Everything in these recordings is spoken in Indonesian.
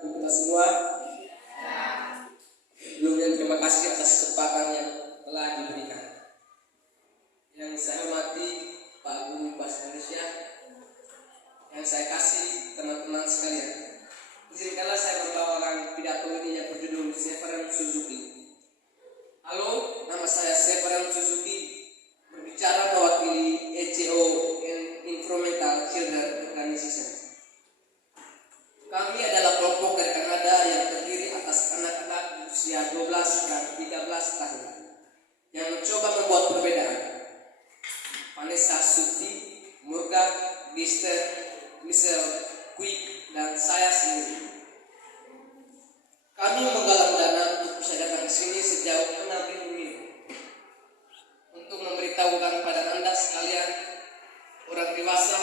Kita semua sebelumnya terima kasih atas kesempatan yang telah diberikan. Yang saya hormati Pak Guru Bahasa Indonesia, yang saya kasih teman-teman sekalian. Izinkanlah saya membawakan pidato ini yang berjudul Severan Suzuki. Halo, nama saya Severan Suzuki, berbicara mewakili ECO Environmental Children Organization. Kami adalah kelompok dari Kanada yang terdiri atas anak-anak usia 12 dan 13 tahun yang mencoba membuat perbedaan. Vanessa, Suti, Morgan, Gister, Michelle, Quick, dan saya sendiri. Kami menggalang dana untuk bisa datang ke sini sejauh 6.000 mil untuk memberitahukan pada Anda sekalian, orang dewasa,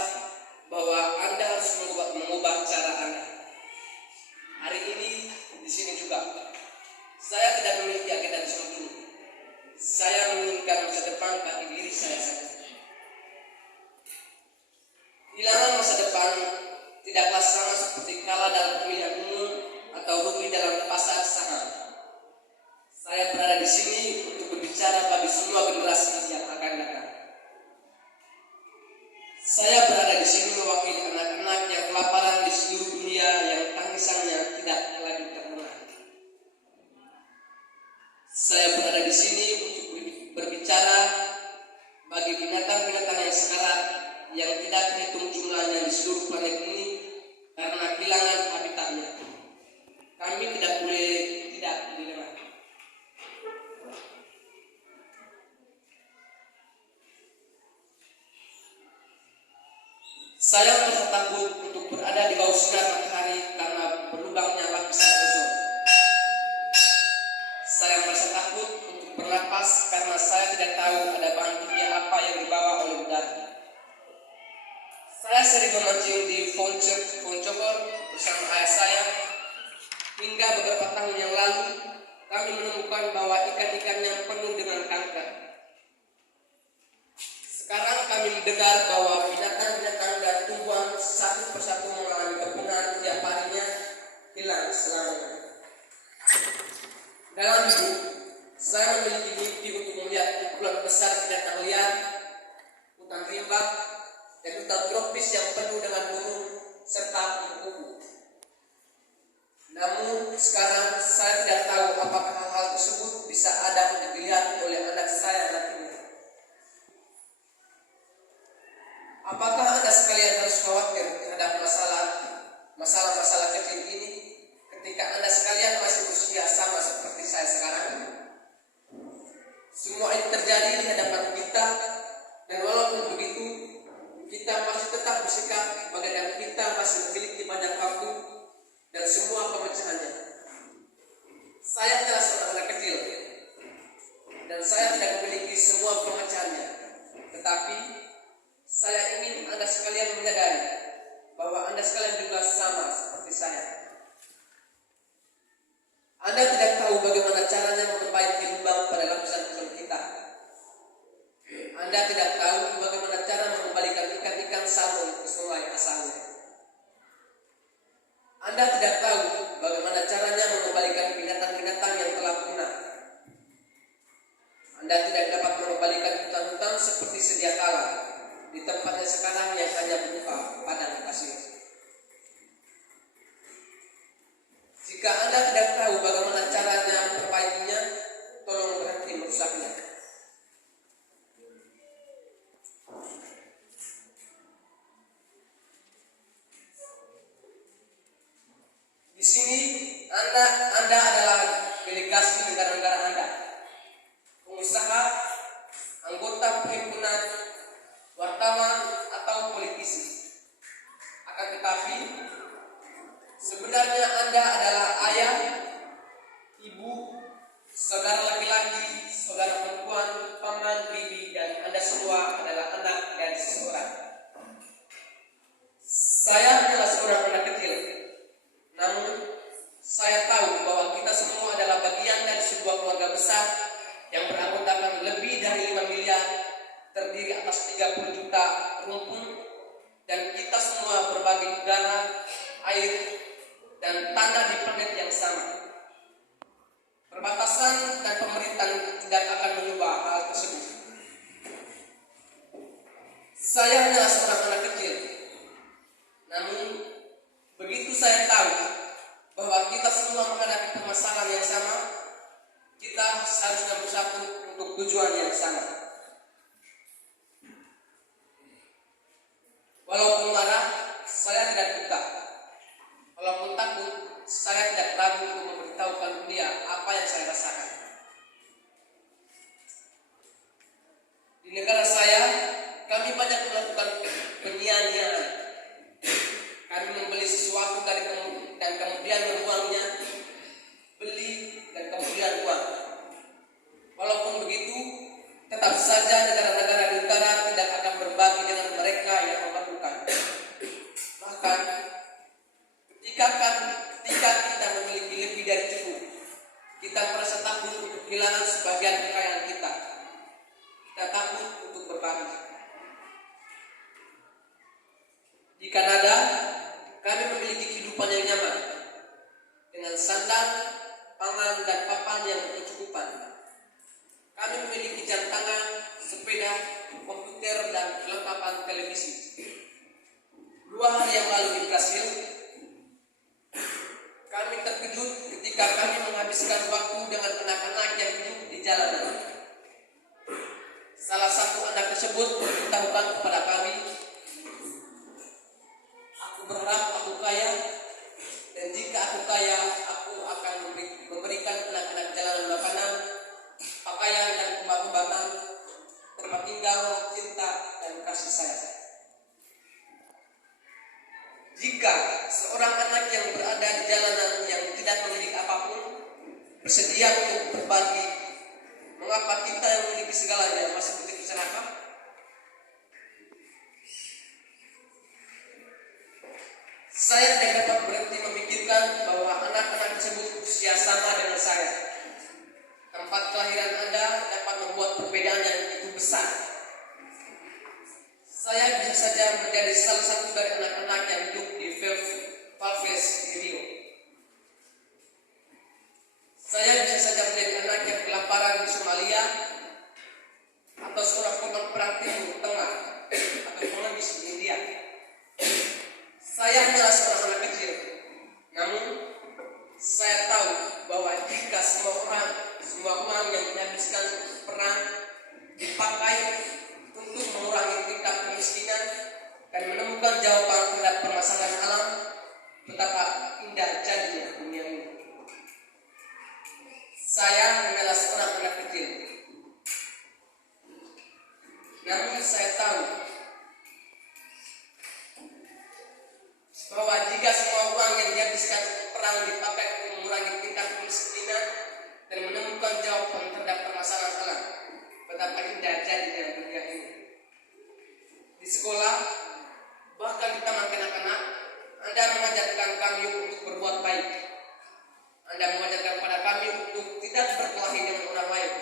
bahwa Anda harus mengubah cara Anda. Hari ini di sini juga, saya tidak memiliki agenda seperti ini. Saya menginginkan masa depan bagi diri saya saja. Hilangan masa depan tidaklah sama seperti kalah dalam pemilihan umum atau rugi dalam pasar saham. Saya berada di sini untuk berbicara bagi semua generasi yang akan datang. Saya berada di sini mewakili anak-anak yang kelaparan di seluruh dunia yang tangisannya tidak lagi terdengar. Saya berada di sini untuk berbicara bagi binatang-binatang yang sekarat yang tidak terhitung jumlahnya di seluruh planet ini karena kehilangan habitatnya. Kami tidak boleh tidak didengar. Saya merasa takut untuk berada di bawah sinar matahari karena berlubangnya lapisan ozon. Saya merasa takut untuk bernapas karena saya tidak tahu ada bahan kimia apa yang dibawa oleh udara. Saya sering memancing di Vancouver bersama ayah saya. Hingga beberapa tahun yang lalu, kami menemukan bahwa ikan-ikannya penuh dengan kanker. Sekarang kami mendengar bahwa binatang-binatang dan tumbuhan satu persatu mengalami kepunahan tiap harinya hilang selamanya. Dalam hidup, saya memiliki mimpi untuk melihat kumpulan besar binatang liar, hutan rimba, dan hutan tropis yang penuh dengan burung serta kupu-kupu. Namun sekarang saya tidak tahu apakah hal-hal tersebut bisa ada untuk dilihat oleh anak saya nantinya. Apakah Anda sekalian harus khawatir terhadap masalah-masalah kecil ini ketika Anda sekalian masih berusia sama seperti saya sekarang? Semua ini terjadi di hadapan kita, dan walaupun begitu, kita masih tetap bersikap bagaikan kita masih memiliki banyak waktu dan semua pemecahannya. Saya adalah seorang anak kecil, dan saya tidak memiliki semua pemecahannya, tetapi saya ingin Anda sekalian menyadari bahwa Anda sekalian juga sama seperti saya. Anda tidak tahu bagaimana caranya memperbaiki lubang pada lapisan ozon kita. Anda tidak tahu bagaimana cara mengembalikan ikan-ikan salmon ke sungai asalnya. Anda tidak tahu bagaimana caranya mengembalikan binatang-binatang yang telah punah. Anda tidak dapat mengembalikan hutan-hutan seperti sedia kala di tempatnya sekarang yang hanya berupa padang pasir. Jika Anda tidak tahu bagaimana caranya memperbaikinya, tolong berhenti merusaknya. Di sini Anda adalah delegasi negara-negara Anda, pengusaha, anggota perhimpunan, wartawan, atau politisi. Akan tetapi, sebenarnya Anda adalah ayah, ibu, saudara laki-laki, saudara perempuan, paman, bibi, dan Anda semua adalah anak dari seseorang. Saya adalah seorang anak kecil, namun saya tahu bahwa kita semua adalah bagian dari sebuah keluarga besar yang beranggotakan lebih dari 5 miliar, terdiri atas 30 juta rumpun, dan kita semua berbagi udara, air, dan tanda di planet yang sama. Perbatasan dan pemerintahan tidak akan mengubah hal tersebut. Saya adalah seorang anak kecil, namun begitu saya tahu bahwa kita semua menghadapi permasalahan yang sama, kita seharusnya bersatu untuk tujuan yang sama. Walaupun marah, saya tidak buta. Walaupun takut, saya tidak ragu untuk memberitahukan dia apa yang saya rasakan. Di negara saya, kami banyak melakukan penyanyian. Kami membeli sesuatu dan kemudian membuangnya, beli dan kemudian buang. Walaupun begitu, tetap saja negara-negara di utara tidak akan berbagi dengan mereka yang memerlukan. Bahkan ketika kita memiliki lebih dari cukup, kita merasa takut untuk kehilangan sebagian kekayaan kita. Kita takut untuk berbagi. Di Kanada, kami memiliki kehidupan yang nyaman dengan sandang, pangan, dan papan yang berkecukupan. Kami memiliki jam tangan, sepeda, komputer, dan kelengkapan televisi. 2 hari yang lalu di Brasil, kami terkejut ketika kami menghabiskan waktu dengan anak-anak yang hidup di jalanan. Salah satu anak tersebut memberitahukan kepada kami, "Aku berharap aku kaya, dan jika aku kaya, aku akan memberikan anak-anak jalanan makanan, pakaian dan obat-obatan, tempat tinggal, cinta, dan kasih sayang." Jika seorang anak yang berada di jalanan yang tidak memiliki apapun bersedia untuk berbagi, mengapa kita yang memiliki segalanya masih begitu serakah? Saya tidak dapat berhenti memikirkan bahwa anak-anak tersebut usia sama dengan saya. Tempat kelahiran Anda dapat membuat perbedaan yang begitu besar. Saya bisa saja menjadi salah satu dari anak-anak yang hidup di Valves di Rio. Saya bisa saja menjadi anak yang kelaparan di Somalia, atau seorang korban perang Timur Tengah, atau pengemis di India. Saya adalah seorang anak kecil, namun saya tahu bahwa jika semua uang yang dihabiskan perang dipakai untuk mengurangi tingkat kemiskinan dan menemukan jawaban terhadap permasalahan alam, betapa indah jadinya dunia ini. Saya adalah seorang anak kecil, namun saya tahu bahwa jika semua uang yang dihabiskan perang dipakai untuk mengurangi tingkat kemiskinan dan menemukan jawaban terhadap permasalahan alam, betapa indah jadinya dunia ini. Di sekolah, bahkan di taman kanak-kanak, Anda mengajarkan kami untuk berbuat baik. Anda mengajarkan pada kami untuk tidak berkelahi dengan orang lain,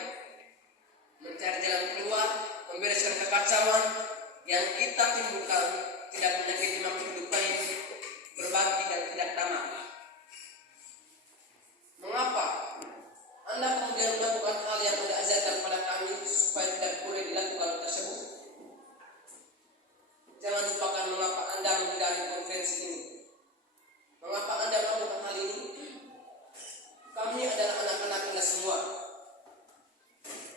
mencari jalan keluar, membereskan kekacauan yang kita timbulkan, tidak menyakiti makhluk hidup lain, berbagi dan tidak tamak. Mengapa Anda kemudian melakukan hal yang Anda ajarkan pada kami supaya tidak boleh dilakukan tersebut? Jangan lupakan mengapa Anda menghindari konferensi ini. Mengapa Anda melakukan hal ini? Kami adalah anak-anak Anda semua.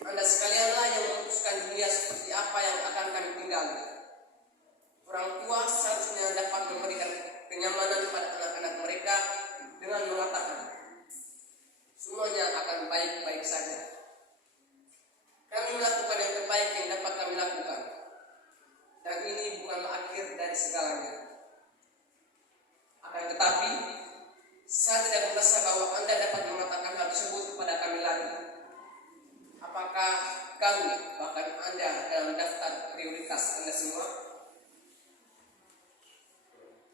Anda sekalianlah yang memutuskan dunia seperti apa yang akan kami tinggali. Orang tua seharusnya dapat memberikan kenyamanan kepada anak-anak mereka dengan mengatakan, semuanya akan baik-baik saja. Kami melakukan yang terbaik yang dapat kami lakukan, dan ini bukanlah akhir dari segalanya. Akan tetapi, saya tidak merasa bahwa Anda dapat mengatakan hal tersebut kepada kami lagi. Apakah kami, bahkan Anda, dalam daftar prioritas Anda semua?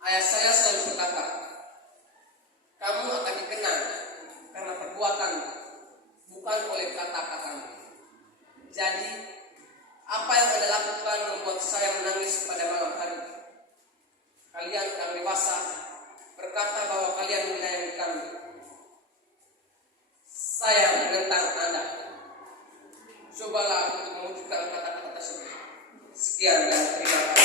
Ayah saya selalu berkata, kamu akan dikenal karena perbuatan, bukan oleh kata-katamu. Jadi, apa yang Anda lakukan membuat saya menangis pada malam hari. Kalian yang dewasa berkata bahwa kalian menyayangi kami. Saya menentang Anda. Cobalah untuk mewujudkan kata-kata tersebut. Sekian dan terima kasih.